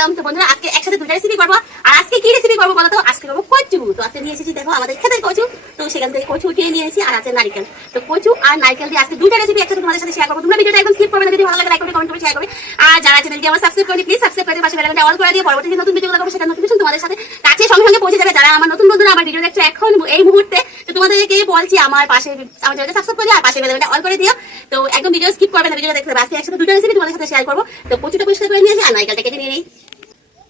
Welcome. তো বন্ধুরা আজকে একসাথে দুইটা রেসিপি করবো। আর আজকে কি রেসিপি করবো বলো তো? আজকে করবো কচু। তো আজকে নিয়ে এসেছি দেখো আমাদের খেতে কচু। তো সেখান থেকে কচু উঠিয়ে নিয়ে এসেছি আর আছে নারকেল। তো কচু আর নারকেল দিয়ে আজকে দুইটা রেসিপি একসাথে তোমাদের সাথে শেয়ার করবো। তোমরা ভিডিওটা একদম স্কিপ করবে না, যদি ভালো লাগে লাইক করবে, কমেন্ট করে শেয়ার করবে। আর যারা চ্যানেলটি আমার সাবস্ক্রাইব করেনি প্লিজ সাবস্ক্রাইব করে পাশে বেল আইকনটা অল করে দিয়ে পরবর্তী যে নতুন ভিডিওগুলো করবো সেটা নোটিফিকেশন তোমাদের সাথে কাছে সঙ্গে সঙ্গে পৌঁছে যাবে। যারা আমার নতুন বন্ধুরা আমার ভিডিও দেখছো এখন এই মুহূর্তে, তো তোমাদেরকে বলছি আমার পাশে আমার চ্যানেলটা সাবস্ক্রাইব করে আর পাশে বেল আইকনটা অল করে দিও। তো একদম ভিডিও স্কিপ করবে না, ভিডিও দেখতে হবে। আজকে একসাথে দুটো রেসিপি তোমাদের সাথে শেয়ার করবো। তো কচুটা পরিষ্কার করে নিয়েছি আর নারকেলটা কেটে নিয়ে নিই।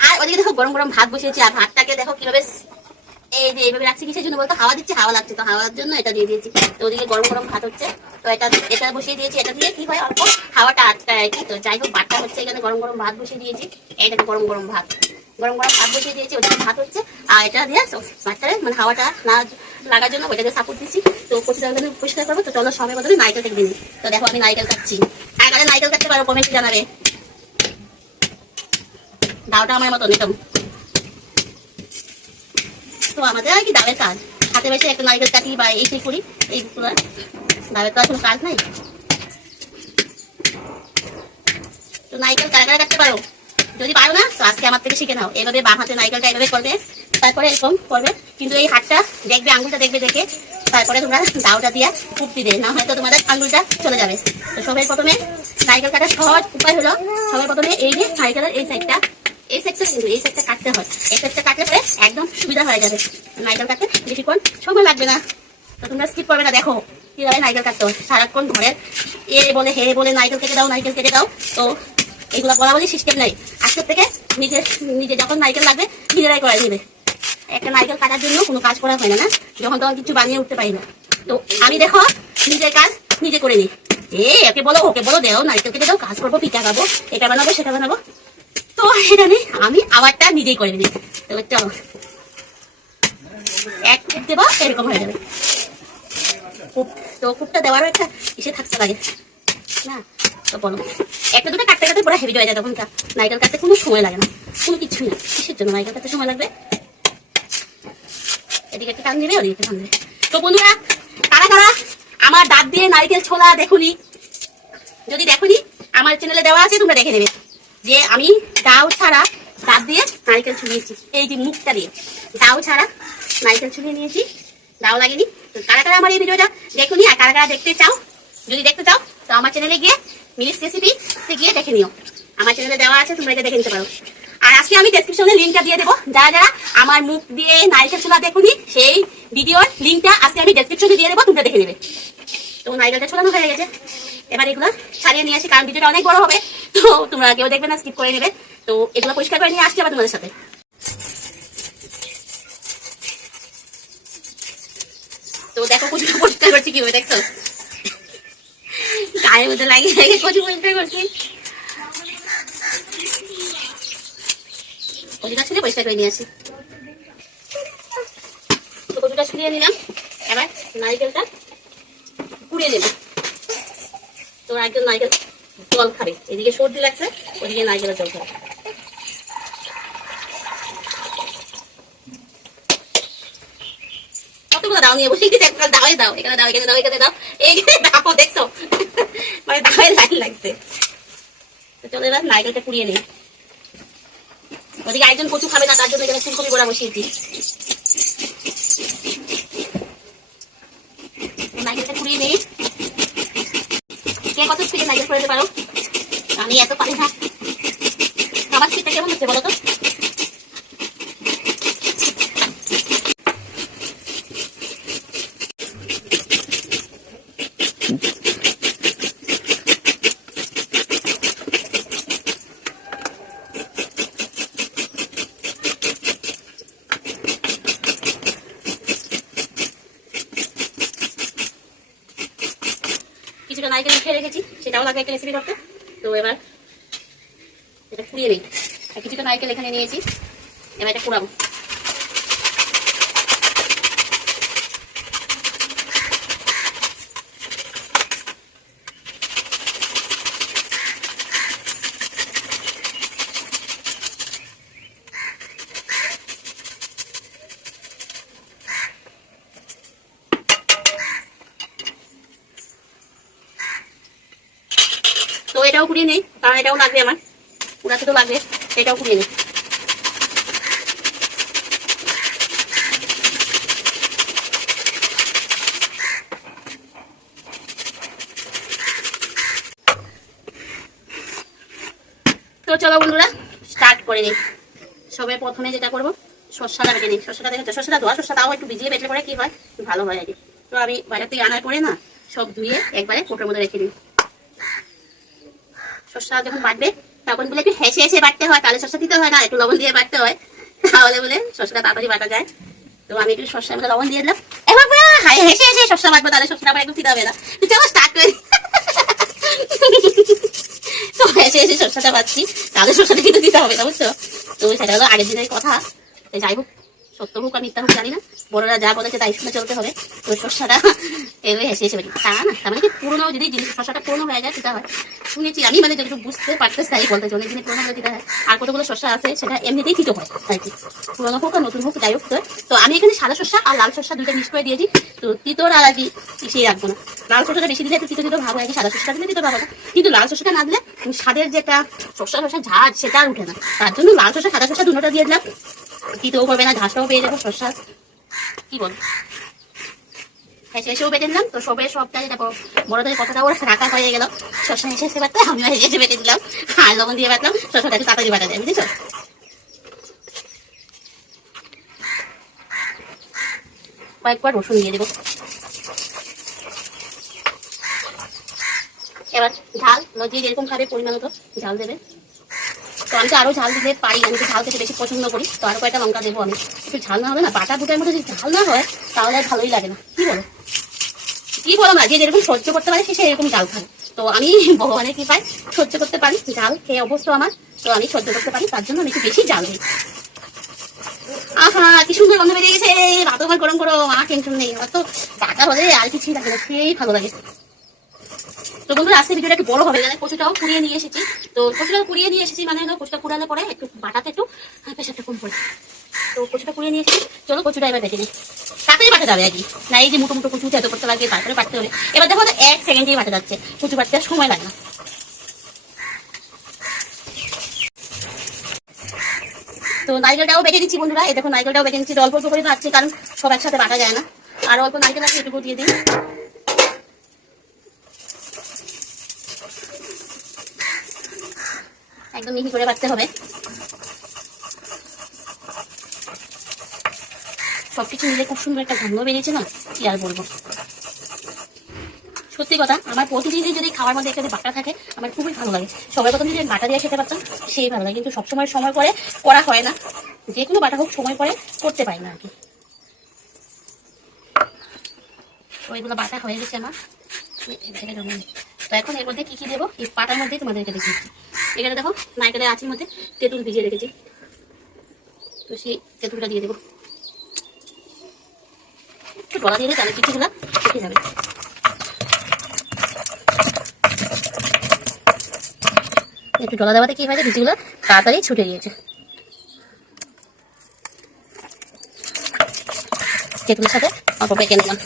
আর ওদিকে দেখো গরম গরম ভাত বসিয়েছি। আর ভাতটাকে দেখো কিভাবে এই যে এইভাবে রাখছি কিসের জন্য বলতো? হাওয়া দিচ্ছে, হাওয়া লাগছে, তো হাওয়ার জন্য এটা দিয়ে দিয়েছি। তো ওদিকে গরম গরম ভাত হচ্ছে, তো এটা বসিয়ে দিয়েছি। এটা দিয়ে কি হয় অল্প হাওয়াটা আটকায় আর কি। তো যাই হোক ভাতটা হচ্ছে, এখানে গরম গরম ভাত বসিয়ে দিয়েছি। এইটাকে গরম গরম ভাত বসিয়ে দিয়েছি, ওদিকে ভাত হচ্ছে। আর এটা দিয়ে ভাতটারে মানে হাওয়াটা না লাগার জন্য ওইটা দিয়ে সাপোর্ট দিচ্ছি। তো কচুটা পরিষ্কার করবো। তো চলো সবাই বদলে নারকেল কেটে দিই। তো দেখো আমি নারকেল কাটছি। আর নারকেল কাটতে পারো কমেন্টে জানাবে। দাওটা আমার মতো নিতাম। তো আমাদের আর কি দাবের কাজ, হাতে বেশি একটা নারকেল কাটি বা এই সেই করি, এইগুলো দাবের তো কোনো কাজ নাই। তো নারকেল কারা কাটতে পারো? যদি পারো না তো আজকে আমার থেকে শিখে নাও। এভাবে বাম হাতে নারকেলটা এভাবে করবে, তারপরে এরকম করবে, কিন্তু এই হাতটা দেখবে, আঙুলটা দেখবে, দেখে তারপরে তোমরা দাওটা দিয়ে ফুট দিবে, না হয়তো তোমাদের আঙুলটা চলে যাবে। তো সবাই প্রথমে নারকেল কাটার সহজ উপায় হলো, সবাই প্রথমে এই যে নারকেলের এই সাইডটা কিন্তু এই সাইডটা কাটতে হয়। এই সাইডটা কাটলে পরে একদম সুবিধা হয়ে যাবে। নারকেল কাটতে বেশিক্ষণ সময় লাগবে না। তো তোমরা স্কিপ করবে না, দেখো কিভাবে নারকেল কাটতে হয়। সারাক্ষণ ঘরের এ বলে হে বলে নারকেল কেটে দাও, নারকেল কেটে দাও। তো এগুলো বলা বলি সিস্টেম নাই। আজকের থেকে নিজে যখন নারকেল লাগবে নিজেরাই করে নেবে। একটা নারকেল কাটার জন্য কোনো কাজ করা হয় না, যখন তখন কিছু বানিয়ে উঠতে পারি না। তো আমি দেখো নিজের কাজ নিজে করে নিই। ওকে বলো দেও নারকেল কেটে দাও, কাজ করবো, পিঠা খাবো, এটা বানাবো সেটা বানাবো। তো এটা নেই, আমি আবারটা নিজেই করে নিই। তো চলো এক কুপ দেবো, এরকম হয়ে যাবে কুপ। তো কুপটা দেওয়ারও একটা ইসে থাকতে লাগে না। তো বলো একটা দুটো কাটতে কাটতে পুরো হেভি হয়ে যায়। তখন নারকেল কাটতে কোনো সময় লাগে না, কোনো কিছুই না। কিসের জন্য নারকেল কাটতে সময় লাগবে? এদিকে একটা টান দিবে, ওদিকে একটা টান দিবে। তো বন্ধুরা কারা আমার দাঁত দিয়ে নারকেল ছোলা দেখুনি? যদি দেখুনি আমার চ্যানেলে দেওয়া আছে, তোমরা দেখে নেবে যে আমি দাও ছাড়া দাঁত দিয়ে নারকেল ছুলিয়েছি। এই যে মুখটা দিয়ে দাও ছাড়া নারকেল ছুলিয়ে নিয়েছি, দাও লাগেনি। তো কারা আমার এই ভিডিওটা দেখুনি আর কারা দেখতে চাও, যদি দেখতে চাও তো আমার চ্যানেলে গিয়ে মিলিস রেসিপি গিয়ে দেখে নিও। আমার চ্যানেলে দেওয়া আছে, তোমরা এটা দেখে নিতে পারো। আর আজকে আমি ডেসক্রিপশনে লিঙ্কটা দিয়ে দেবো। যারা আমার মুখ দিয়ে নারকেল ছোলা দেখুনি সেই ভিডিওর লিঙ্কটা আজকে আমি ডেসক্রিপশনে দিয়ে দেবো, তোমরা দেখে নেবে। তো নারকেলটা ছোলানো হয়ে গেছে, এবার এগুলো ছাড়িয়ে নিয়ে আসি, কারণ ভিডিওটা অনেক বড় হবে। তো তোমরা কেউ দেখবে না, স্কিপ করে নেবে। তো এগুলো পরিষ্কার করে নিয়ে আসছি আবার তোমাদের সাথে। তো দেখো কচুটা পরিষ্কার করছি কিভাবে, দেখছো গায়ের মধ্যে লাগিয়ে কচু পরিষ্কার করছি। কচুটা ছুলে পরিষ্কার করে নিয়ে আসি। তো কচুটা ছুলিয়ে নিলাম, এবার নারকেলটা কুড়িয়ে নেব। তো একজন নারকেল জল খাবে, এদিকে সর্দি লাগছে, ওদিকে নারকেলের জল খাবে। কতগুলো দাও নিয়ে বসে দাওয়াই দাও, এখানে দাও, এখানে দাও, এখানে দাও, এইখানে দাও, দেখছো মানে দাওয়াই লাইন লাগছে। তো চলো এবার নারকেলটা কুড়িয়ে নেই। ওদিকে একজন কচু খাবে না, তার জন্য এখানে ফুলকপি গোড়া বসিয়েছি। নারকেলটা কুড়িয়ে নেই। কে কত স্পিডে নারকেল করে পারো? আমি এত পারি না। আমার স্পিডটা কেমন হচ্ছে বলো তো? কিছুটা নারকেল খেয়ে রেখেছি, সেটাও লাগবে একটা রেসিপি করতে। তো এবার এটা কুড়িয়ে নেই। আর কিছুটা নারকেল এখানে নিয়েছি, এবার এটা কুড়াবো। তো এটাও কুড়িয়ে নেই, কারণ এটাও লাগবে আমার। পুরাতে তো লাগবে, সেটাও পুড়িয়ে নিই। তো চলো বন্ধুরা স্টার্ট করে নিই। সবে প্রথমে যেটা করবো, শসাটা বেটে নিই। শসাটা দেখে শসাটা ধোয়া শসা, তাও একটু ভিজিয়ে বেটে পরে কি হয় ভালো হয় আর কি। তো আমি বাজার থেকে আনার পরে না সব ধুয়ে একবারে কোটোর মধ্যে রেখে দিই। শসা যখন বাটবে তখন বলে একটু হেসে হেসে বাটতে হয়, তাহলে শসা দিতে হয় না, একটু লবণ দিয়ে বাটতে হয়, তাহলে বলে শসাটা তাড়াতাড়ি বাটা যায়। তো আমি একটু শসার মধ্যে লবণ দিয়ে দিলাম, এবার হেসে হেসে শসা বাটবো, তাহলে শসাটা আবার একটু দিতে হবে না। তো চলো স্টার্ট করে তো হেসে হেসে শসাটা বাটছি, তাহলে শসাটা কিন্তু দিতে হবে না, বুঝছো? তো সেটা হলো আগের দিনের কথা। যাই হোক, সত্য হোক আর মিথ্যা হোক জানি না, বড়রা যা বলেছে তাই শুনে চলতে হবে। তো শসাটা এভাবে হেসে হেসে বাটি, তা না তার মানে কি পুরোনো যদি জিনিস শসাটা পুরোনো হয়ে যায় সেটা হয়, শুনেছি আমি, মানে যতটুকু বুঝতে পারতেছি তাই বলতে, অনেক দিনে পুরোনো হলে দিতে হয়। আর কতগুলো শসা আছে সেটা এমনিতেই তিতো হয় আর কি, পুরোনো হোক আর নতুন হোক যাই হোক। তো আমি এখানে সাদা শসা আর লাল শসা দুইটা মিক্স করে দিয়েছি। তো তিতোর আর কি মিশিয়ে রাখবো না, লাল শসাটা বেশি দিলে একটু তিতো তিতো ভাব হয়, সাদা শসা দিলে তিতো ভাব হয়। কিন্তু লাল শসাটা না দিলে স্বাদের যে একটা শসা ঝাঁজ সেটা আর উঠে না, তার জন্য লাল শসা সাদা শসা দুটোটা দিয়ে দিলাম। তিতও করবে না, ঝাঁসটাও পেয়ে যাবো, শসা কি বল হেসে হেসেও বেটে দিলাম। তো সবটাই দেখো বড়দের কথাটা ওরা রাখা হয়ে গেল, শসা হেসে হেসে বাটতে আমিও হেসে হেসে বেটে দিলাম, আর লবণ দিয়ে বাটলাম, শসাটা একটু তাড়াতাড়ি বাটা যায়, বুঝেছো? কয়েকবার রসুন দিয়ে দেবো। এবার ঝাল লজিয়ে যেরকম খাবে পরিমাণ মতো ঝাল দেবে। তো আমি তো আরো ঝাল দিতে পারি, আমি তো ঝাল খেতে বেশি পছন্দ করি, তো আরো কয়েকটা লঙ্কা দেবো আমি। একটু ঝাল না হলে না, বাটা বুটার মধ্যে যদি ঝাল না হয় তাহলে আর ভালোই লাগে না, কি বলো না, যে যেরকম সহ্য করতে পারে সে এরকম ঝাল খায়। তো আমি ভগবানের কৃপায় সহ্য করতে পারি, ঝাল খেয়ে অভ্যস্ত আমার, তো আমি সহ্য করতে পারি, তার জন্য আমি একটু বেশি ঝাল দিই। আহা কি সুন্দর গন্ধ বেরিয়ে গেছে, ভাত আমার গরম গরম, আমার টেনশন নেই, আমার তো বাটা হলে আর কিছুই লাগে না, সেই ভালো লাগে। তো বন্ধুরা আজকে ভিডিওটা একটু বড় হবে, কচুটাও কুড়িয়ে নিয়ে এসেছি। তো কচুটাও কুড়িয়ে নিয়ে এসেছি মানে কচুটা কুড়ালে পরে একটু বাটাতে একটু প্রেশারটা কম পড়ে। তো কচুটা কুড়িয়ে নিয়ে এসেছি, চলো কচুটা এবার বেটে নিই, তাড়াতাড়ি বাটা যাবে আর কি, না এই যে মুটো মুটো কচু এত করতে লাগে তারপরে বাটতে হবে। এবার দেখো 1 সেকেন্ডেই বাটা যাচ্ছে, কচু বাটতে আর সময় লাগে না। তো নারকেলটাও বেটে দিচ্ছি বন্ধুরা, এই দেখো নারকেলটাও বেটে নিচ্ছি, অল্প অল্প করে বাটছি কারণ সব একসাথে বাটা যায় না। আর অল্প নারকেল আছে এটুকু দিয়ে দিই। একদম মিহি করে বাটতে হবে, সবকিছু মিলে খুব সুন্দর একটা গন্ধ বেরিয়েছে না, কি আর বলবো। সত্যি কথা, আমার প্রতিদিনই যদি খাওয়ার মধ্যে একটা বাটা থাকে আমার খুবই ভালো লাগে। সবাই প্রথম যদি বাটা দিয়ে খেতে পারতাম সেই ভালো লাগে, কিন্তু সবসময় সময় করে করা হয় না, যে কোনো বাটা হোক সময় করে করতে পারি না আর কি। তো এগুলো বাটা হয়ে গেছে আমার, তো এখন এর মধ্যে কি কি দেবো এই পাটার মধ্যে তোমাদেরকে দেখিয়েছি। এখানে দেখো নারকেলের আঁচির মধ্যে তেঁতুল ভিজিয়ে রেখেছি, তো সেই তেঁতুলটা দিয়ে দেবো। একটু গলা দিয়ে তাহলে কিছুগুলো শুকিয়ে যাবে। একটু গলা দেওয়াতে কি হয়েছে, কিছুগুলো তাড়াতাড়ি ছুটে গিয়েছে। তেঁতুলের সাথে অল্প পেকে নিলাম।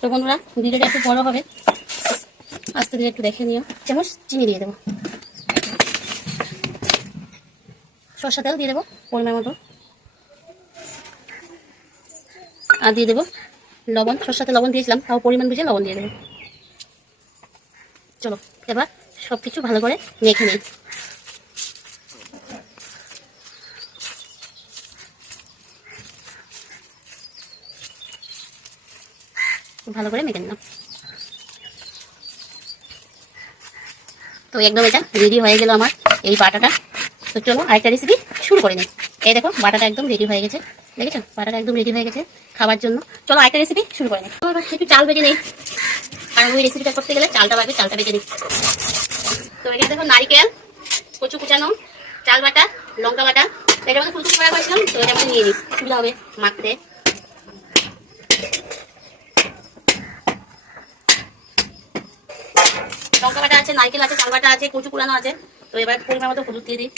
তো বন্ধুরা ভিডিওটা একটু বড় হবে, আস্তে ধীরে একটু দেখে নিও। চামচ চিনি দিয়ে দেবো, সরষা তেল দিয়ে দেবো পরিমাণ মতো, আর দিয়ে দেবো লবণ, সরষাতে লবণ দিয়েছিলাম তাও পরিমাণ বুঝে লবণ দিয়ে দেবো। চলো এবার সব কিছু ভালো করে মেখে নিই। ভালো করে মেখে নিলাম। তো একদম এটা রেডি হয়ে গেল আমার এই বাটাটা। তো চলো আরেকটা রেসিপি শুরু করে নিই। এই দেখো বাটাটা একদম রেডি হয়ে গেছে, দেখেছো বাটাটা একদম রেডি হয়ে গেছে খাবার জন্য। চলো আরেকটা রেসিপি শুরু করে নিই। তো এবার একটু চাল বেটে নেই, কারণ ওই রেসিপিটা করতে গেলে চালটা লাগবে, চালটা বেটে নিই। তো এখানে দেখো নারিকেল, কচু কুচানো, চাল বাটা, লঙ্কা বাটা, এটা মধ্যে ফুলকপি করা করেছিলাম, তো এটা মধ্যে নিয়ে নিই, সুবিধা হবে মাখতে। লঙ্কা বাটা আছে, নারকেল আছে, চাল বাটা আছে, কচু কুড়ানো আছে। তো এবার পরিমাণ মতো হলুদ দিয়ে দিই,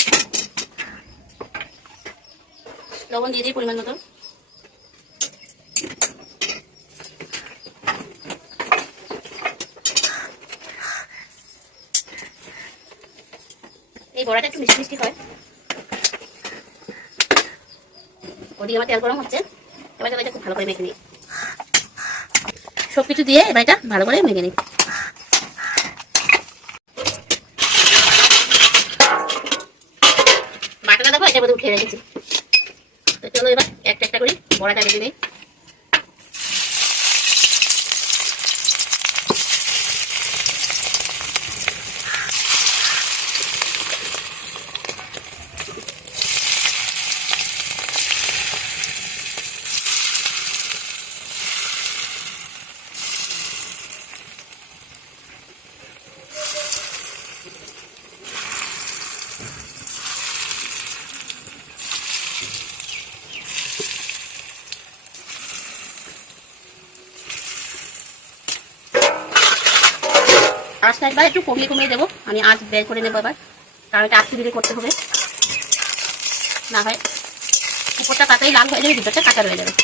লবণ দিয়ে দিই পরিমাণ মতো, এই বড়াটা একটু মিষ্টি মিষ্টি হয়। ওদিকে আমার তেল গরম হচ্ছে, এবার এটা খুব ভালো করে মেখে নিই। সবকিছু দিয়ে এবার এটা ভালো করে মেখে নিই। বাটাটা দেখো এটার মধ্যে উঠে রেখেছি। তো চলো এবার একটা একটা করে বড়াটা ভেজে নিই। আঁচটা একবার একটু কমিয়ে কমিয়ে দেবো, আমি আঁচ বের করে নেবো এবার, কারণ এটা আস্তে ধীরে করতে হবে, না হয় উপরটা তাড়াতাড়ি লাল হয়ে যাবে, ভিতরটা কাঁচা রয়ে যাবে।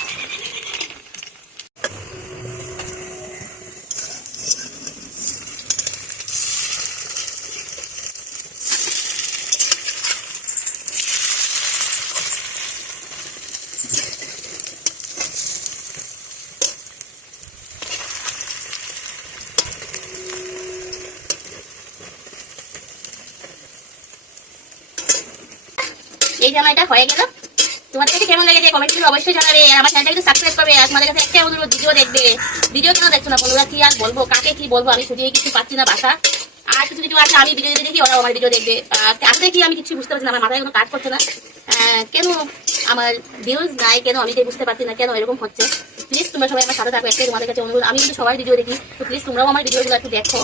এই জামাইটা হয়ে গেল। তোমাদের কাছে কেমন লেগেছে কমেন্ট করে অবশ্যই জানাবে। আর আমার চ্যানেলটা কিন্তু সাবস্ক্রাইব করবে। আর তোমাদের কাছে একটা অনুরোধ, ভিডিও দেখবে। ভিডিও কেন দেখছো না বন্ধুরা? কি আর বলবো, কাকে কি বলবো, আমি খুঁজে কিছু পাচ্ছি না ভাষা। আর কিছু কিছু আছে আমি ভিডিও দেখি, ওরাও আমার ভিডিও দেখবে। কাছে কি আমি কিছু বুঝতে পারছি না, আমার মাথায় কোনো কাজ করছে না। কেন আমার ভিউজ নাই, কেন আমি বুঝতে পারছি না কেন এরকম হচ্ছে। প্লিজ তোমরা সবাই আমার সাথে থাকো, একটাই তোমাদের কাছে অনুরোধ। আমি কিন্তু সবাই ভিডিও দেখি, তো প্লিজ তোমরাও আমার ভিডিওগুলো একটু দেখো।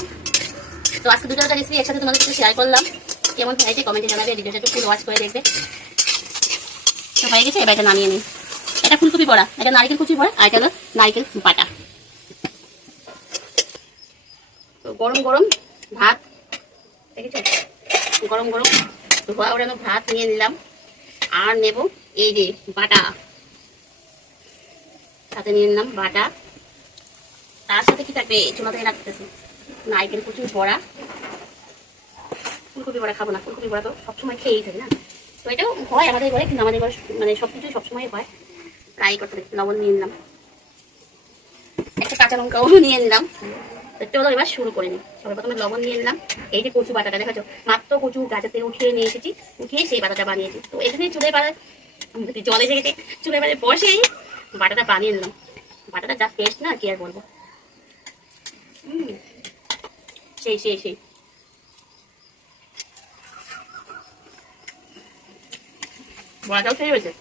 তো আজকে দুটো রেসিপি একসাথে তোমাদের সাথে শেয়ার করলাম। কেমন হয়েছে কমেন্টে জানাবে, ভিডিওটা একটু ফুল ওয়াচ করে দেখবে। তো হয়ে গেছে, এবার এটা নামিয়ে নিই। এটা ফুলকপি বড়া, এটা নারকেল কুচি বড়া, আর এটা হলো নারকেল বাটা। তো গরম গরম ভাত, দেখেছো, গরম গরম ধোয়া ওড়ানো ভাত নিয়ে নিলাম। আর নেব এই যে বাটা, সাথে নিয়ে নিলাম বাটা। তার সাথে কি থাকবে, চুলা থেকে রাখতেছি নারকেল কুচি বড়া। ফুলকপি বড়া খাবো না, ফুলকপি বড়া তো সবসময় খেয়েই থাকি না। তো এটাও হয় আমাদের ঘরে, কিন্তু আমাদের ঘরে মানে সবকিছুই সবসময় হয়। ফ্রাই করতে লবণ নিয়ে নিলাম, একটা কাঁচা লঙ্কাও নিয়ে নিলাম। তো চলো এবার শুরু করে নিই। সবার প্রথমে লবণ নিয়ে নিলাম। এই যে কচু বাটাটা দেখাচ্ছ, মাত্র কচু গাছের থেকে উঠিয়ে নিয়ে এসেছি, উঠিয়ে সেই বাটাটা বানিয়েছি। তো এখানে চুলের পাড়ায় জল এসে গেছে, চুলের পাড়ায় বসেই বাটাটা বানিয়ে নিলাম। বাটাটা যা টেস্ট না, কি আর বলবো। সেই সেই সেই বড়াটাও সেই হয়েছে।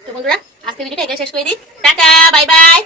তো বন্ধুরা আজকে ভিডিওটা এখানে শেষ করে দিই। Tata, bye bye.